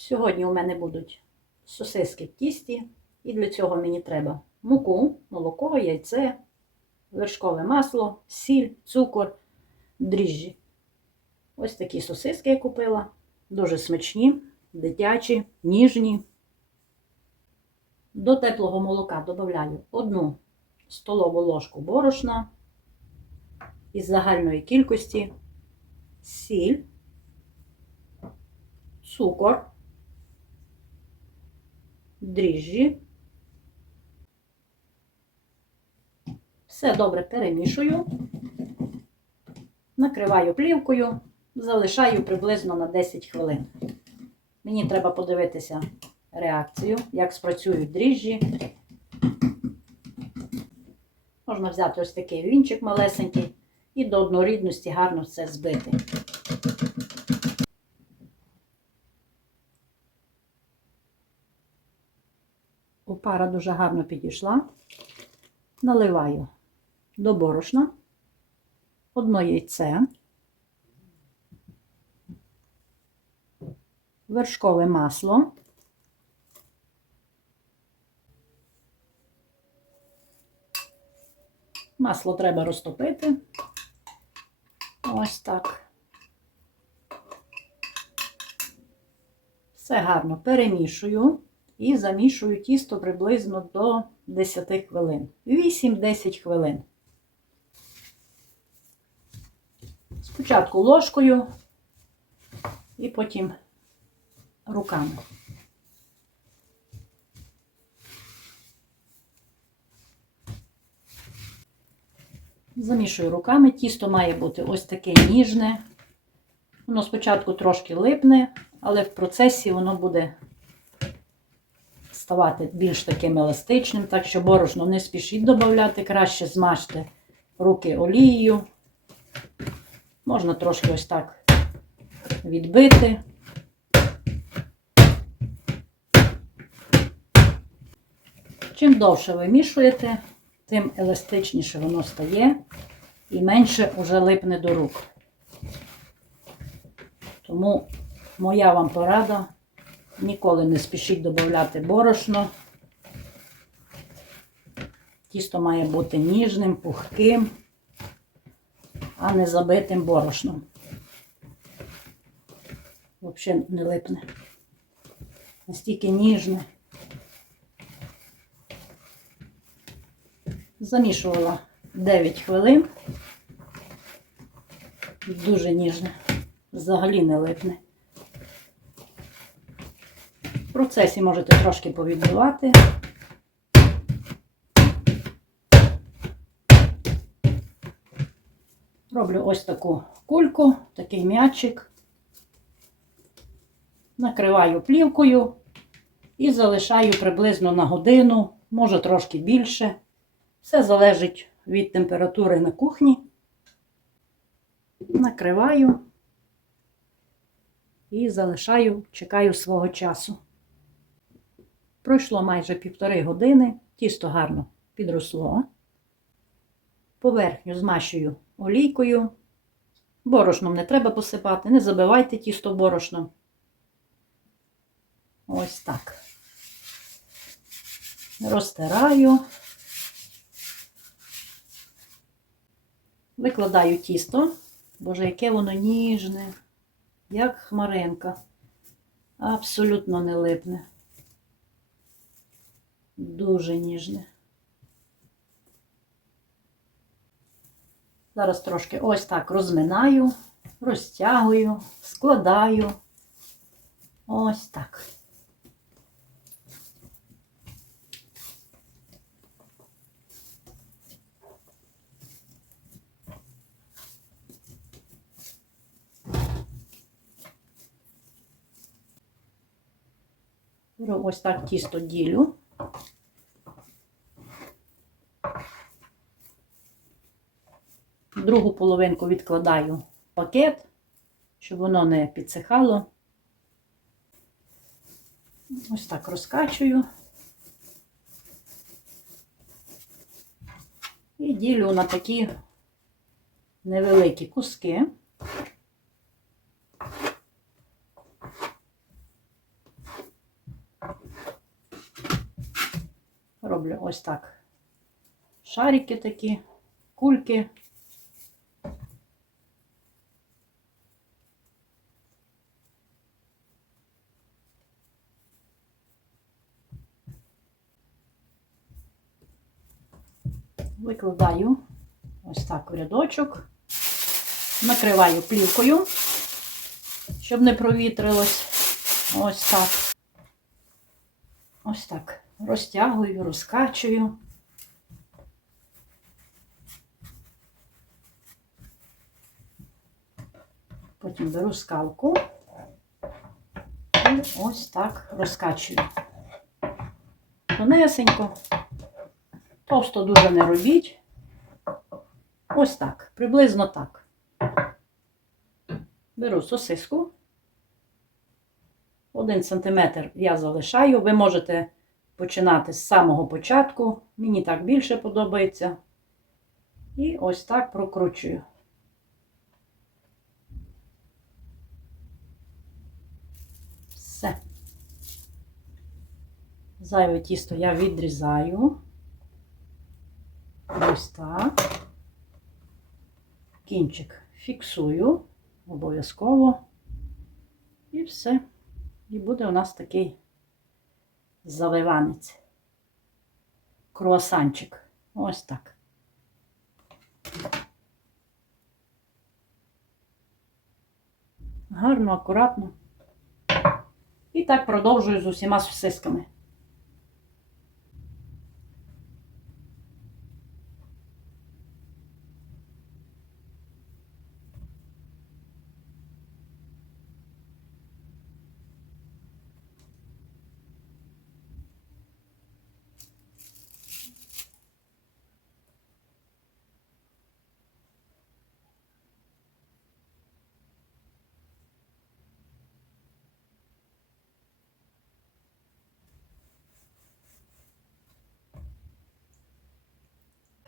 Сьогодні у мене будуть сосиски в тісті, і для цього мені треба муку, молоко, яйце, вершкове масло, сіль, цукор, дріжджі. Ось такі сосиски я купила. Дуже смачні, дитячі, ніжні. До теплого молока додаю одну столову ложку борошна із загальної кількості сіль, цукор, дріжджі. Все добре перемішую, накриваю плівкою, залишаю приблизно на 10 хвилин. Мені треба подивитися реакцію, як спрацюють дріжджі. Можна взяти ось такий вінчик малесенький і до однорідності гарно все збити. Опара дуже гарно підійшла. Наливаю до борошна одно яйце, вершкове масло. Масло треба розтопити. Ось так. Все гарно перемішую і замішую тісто приблизно до 10 хвилин. 8-10 хвилин. Спочатку ложкою і потім руками. Замішую руками. Тісто має бути ось таке ніжне. Воно спочатку трошки липне, але в процесі воно буде ставати більш таким еластичним, так що борошно не спішіть додати, краще змажте руки олією. Можна трошки ось так відбити. Чим довше вимішуєте, тим еластичніше воно стає і менше вже липне до рук. Тому моя вам порада ніколи не спішіть додати борошно. Тісто має бути ніжним, пухким, а не забитим борошном. Взагалі не липне. Настільки ніжне. Замішувала 9 хвилин. Дуже ніжне. Взагалі не липне. Процесі можете трошки повідбивати. Роблю ось таку кульку, такий м'ячик. Накриваю плівкою і залишаю приблизно на годину, може трошки більше. Все залежить від температури на кухні. Накриваю і залишаю, чекаю свого часу. Пройшло майже півтори години, тісто гарно підросло. Поверхню змащую олійкою. Борошном не треба посипати, не забивайте тісто борошном. Ось так. Розтираю. Викладаю тісто. Боже, яке воно ніжне, як хмаринка. Абсолютно не липне. Дуже ніжне. Зараз трошки ось так розминаю, розтягую, складаю. Ось так. Ось так тісто ділю. другу половинку відкладаю пакет, щоб воно не підсихало. Ось так розкачую і ділю на такі невеликі куски. Роблю ось так шарики такі, кульки. Викладаю ось так в рядочок, накриваю плівкою, щоб не провітрилось. Ось так. Ось так. Розтягую, розкачую. Потім беру скалку і ось так розкачую. Тонесенько. Товсто дуже не робіть. Ось так, приблизно так. Беру сосиску. Один сантиметр я залишаю. Ви можете починати з самого початку. Мені так більше подобається. І ось так прокручую. Все. Зайве тісто я відрізаю. Ось так. Кінчик фіксую обов'язково. І все. І буде у нас такий заливанець. Круасанчик. Ось так. Гарно, акуратно. І так продовжую з усіма сосисками.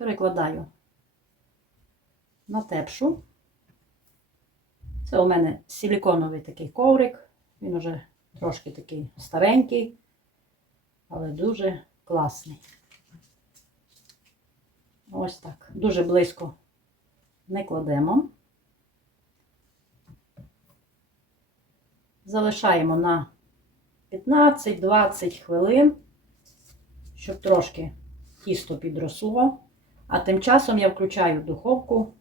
Перекладаю на тепшу. Це у мене силіконовий такий коврик. Він уже трошки такий старенький, але дуже класний. Ось так. Дуже близько не кладемо. Залишаємо на 15-20 хвилин, щоб трошки тісто підросло. А тим часом я включаю духовку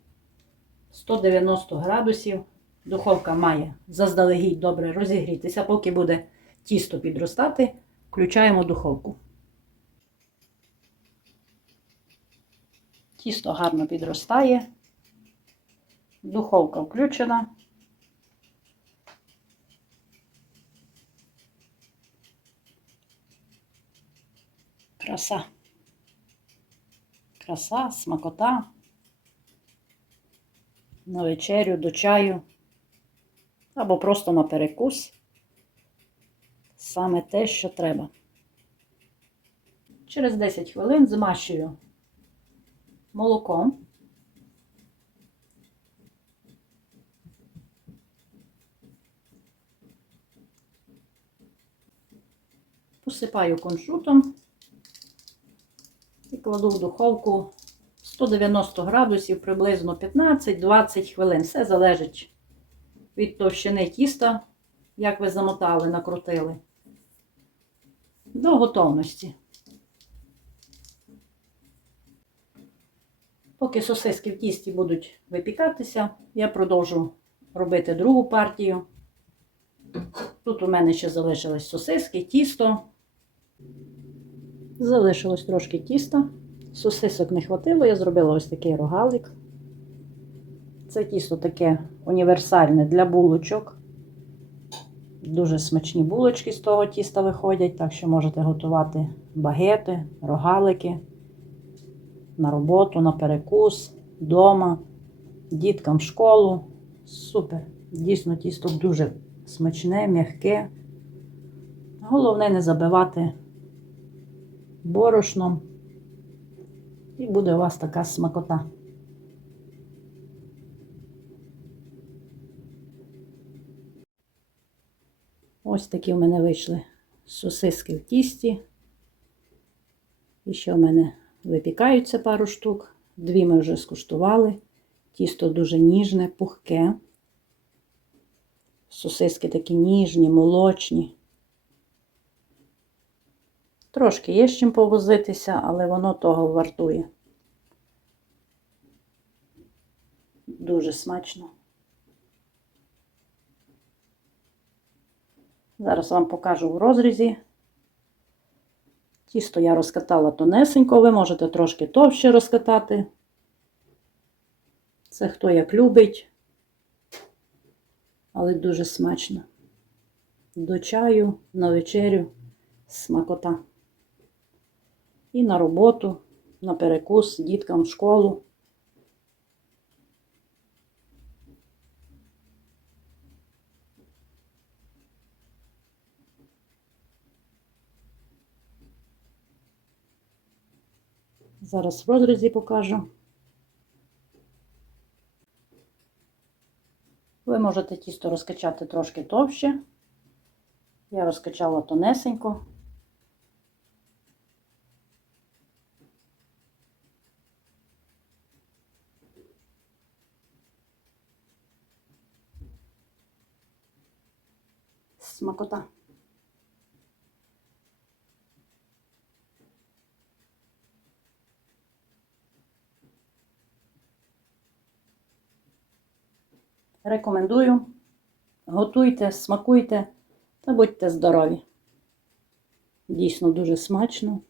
190 градусів. Духовка має заздалегідь добре розігрітися, поки буде тісто підростати, включаємо духовку. Тісто гарно підростає. Духовка включена. Краса краса, смакота. На вечерю до чаю. Або просто на перекус. Саме те, що треба. Через 10 хвилин змащую молоком. Посипаю кунжутом і кладу в духовку 190 градусів приблизно 15-20 хвилин. Все залежить від товщини тіста, як ви замотали, накрутили, до готовності. Поки сосиски в тісті будуть випікатися, я продовжу робити другу партію. Тут у мене ще залишились сосиски, тісто. Залишилось трошки тіста. Сосисок не хватило, я зробила ось такий рогалик. Це тісто таке універсальне для булочок. Дуже смачні булочки з того тіста виходять, так що можете готувати багети, рогалики на роботу, на перекус, вдома, діткам в школу. Супер! Дійсно, тісто дуже смачне, м'яке. Головне не забивати борошном. І буде у вас така смакота. Ось такі в мене вийшли сосиски в тісті. І ще в мене випікаються пару штук. Дві ми вже скуштували. Тісто дуже ніжне, пухке. Сосиски такі ніжні, молочні. Трошки є з чим повозитися, але воно того вартує. Дуже смачно. Зараз вам покажу в розрізі. Тісто я розкатала тонесенько, ви можете трошки товще розкатати. Це хто як любить, але дуже смачно. До чаю, на вечерю, смакота. І на роботу, на перекус діткам в школу. Зараз в розрізі покажу. Ви можете тісто розкачати трошки товще. Я розкачала тонесенько. Смакота. Рекомендую. Готуйте, смакуйте та будьте здорові. Дійсно дуже смачно.